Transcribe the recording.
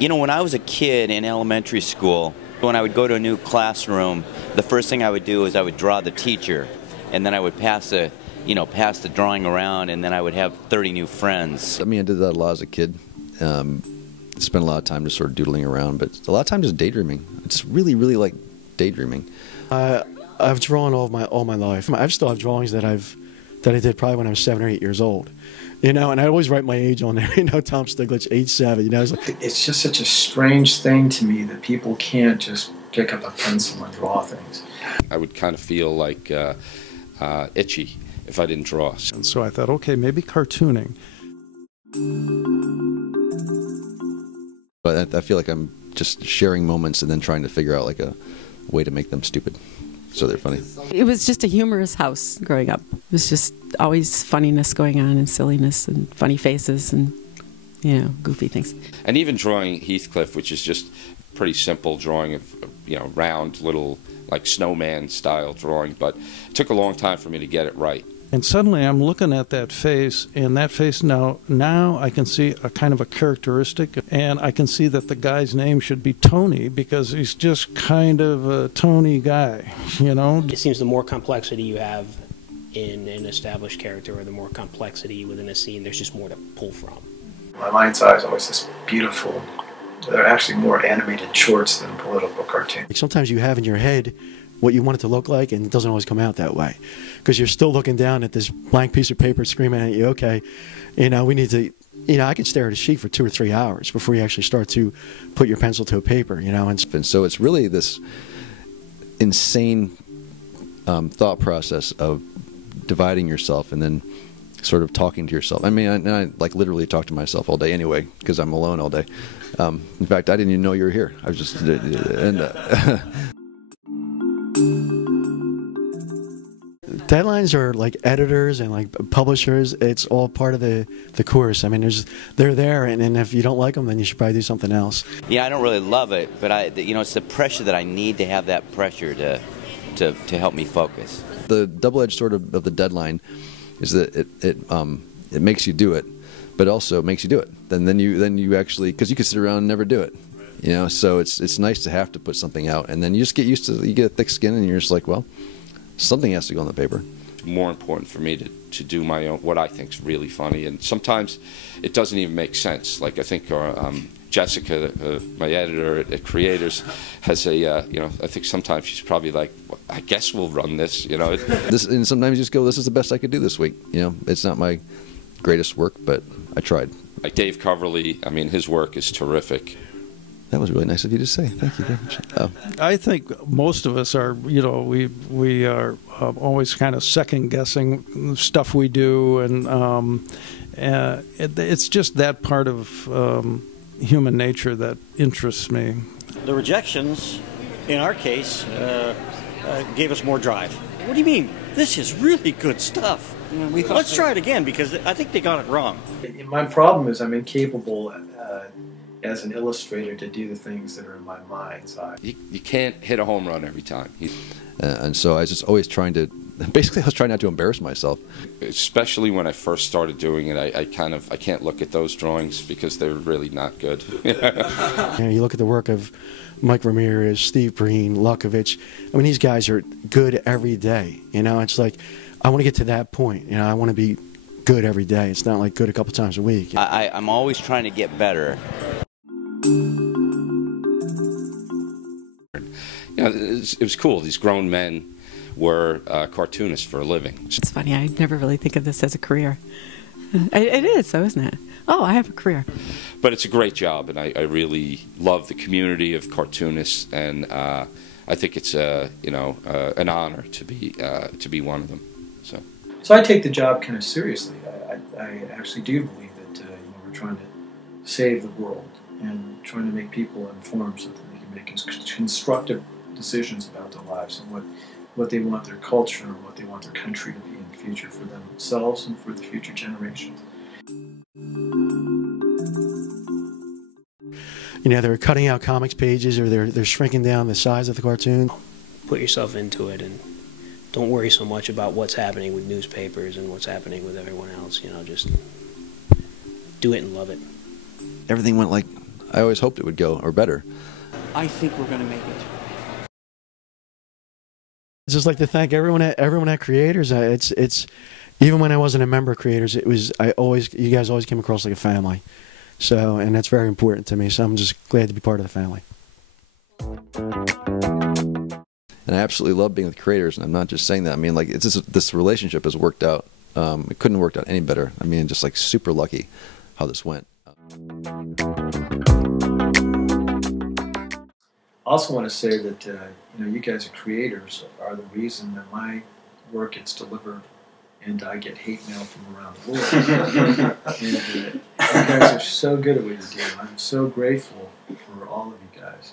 You know, when I was a kid in elementary school, when I would go to a new classroom, the first thing I would do is I would draw the teacher, and then I would pass the drawing around, and then I would have 30 new friends. I mean, I did that a lot as a kid. Spent a lot of time just sort of doodling around, but a lot of time just daydreaming. I just really, really like daydreaming. I've drawn all my life. I still have drawings that I did probably when I was 7 or 8 years old. You know, and I always write my age on there. You know, Tom Stiglich, age 7. You know, it's just such a strange thing to me that people can't just pick up a pencil and draw things. I would kind of feel like itchy if I didn't draw. And so I thought, okay, maybe cartooning. But I feel like I'm just sharing moments and then trying to figure out like a way to make them stupid so they're funny. It was just a humorous house growing up. It was just always funniness going on and silliness and funny faces and, you know, goofy things. And even drawing Heathcliff, which is just pretty simple drawing of, you know, round little like snowman style drawing, but it took a long time for me to get it right. And suddenly I'm looking at that face, and that face now I can see a kind of a characteristic, and I can see that the guy's name should be Tony because he's just kind of a Tony guy, you know? It seems the more complexity you have in an established character or the more complexity within a scene, there's just more to pull from. My mind's eye is always this beautiful. They're actually more animated shorts than political cartoons. like sometimes you have in your head what you want it to look like, and it doesn't always come out that way because you're still looking down at this blank piece of paper screaming at you, okay, you know, we need to, you know, I could stare at a sheet for 2 or 3 hours before you actually start to put your pencil to a paper, you know. And so it's really this insane thought process of dividing yourself and then sort of talking to yourself. I mean, I like literally talk to myself all day anyway because I'm alone all day. In fact, I didn't even know you were here. I was just Deadlines are like editors and like publishers. It's all part of the course. I mean, they're there, and if you don't like them, then you should probably do something else. Yeah, I don't really love it, but you know, it's the pressure that I need to have that pressure to help me focus. The double-edged sword of the deadline is that it makes you do it, but also makes you do it. Then you actually, because you could sit around and never do it, you know. So it's nice to have to put something out, and then you just get used to. You get a thick skin, and you're just like, well, something has to go on the paper. It's more important for me to do my own, what I think is really funny, and sometimes it doesn't even make sense. Like I think Jessica, my editor at Creators, has a, you know, I think sometimes she's probably like, well, I guess we'll run this, you know. And sometimes you just go, this is the best I could do this week. You know, it's not my greatest work, but I tried. Like Dave Coverly, I mean, his work is terrific. That was really nice of you to say. Thank you very much. I think most of us are, you know, we are always kind of second guessing stuff we do, and it's just that part of human nature that interests me. The rejections, in our case, gave us more drive. What do you mean? This is really good stuff. Let's try it again because I think they got it wrong. My problem is I'm incapable as an illustrator to do the things that are in my mind's eye. You can't hit a home run every time. And so I was just always trying to, basically I was trying not to embarrass myself. Especially when I first started doing it, I can't look at those drawings because they're really not good. You know, you look at the work of Mike Ramirez, Steve Breen, Lukovich. I mean, these guys are good every day. You know, it's like, I want to get to that point. You know, I want to be good every day. It's not like good a couple times a week. I'm always trying to get better. You know, it was cool. These grown men were cartoonists for a living. It's funny. I never really think of this as a career. It is, though, isn't it? Oh, I have a career. But it's a great job, and I really love the community of cartoonists, and I think it's you know, an honor to be one of them. So I take the job kind of seriously. I actually do believe that you know, we're trying to save the world and trying to make people informed so that they can make constructive decisions about their lives and what they want their culture and what they want their country to be in the future for themselves and for the future generations. You know, they're cutting out comics pages or they're shrinking down the size of the cartoon. Put yourself into it and don't worry so much about what's happening with newspapers and what's happening with everyone else. You know, just do it and love it. Everything went like I always hoped it would go or better. I think we're going to make it. I'd just like to thank everyone at Creators. It's even when I wasn't a member of Creators, you guys always came across like a family. So, and that's very important to me. So I'm just glad to be part of the family. And I absolutely love being with Creators, and I'm not just saying that. I mean, like, it's just, this relationship has worked out. It couldn't have worked out any better. I mean, just like super lucky how this went. I also want to say that you guys are creators are the reason that my work gets delivered and I get hate mail from around the world. And you guys are so good at what you do. I'm so grateful for all of you guys.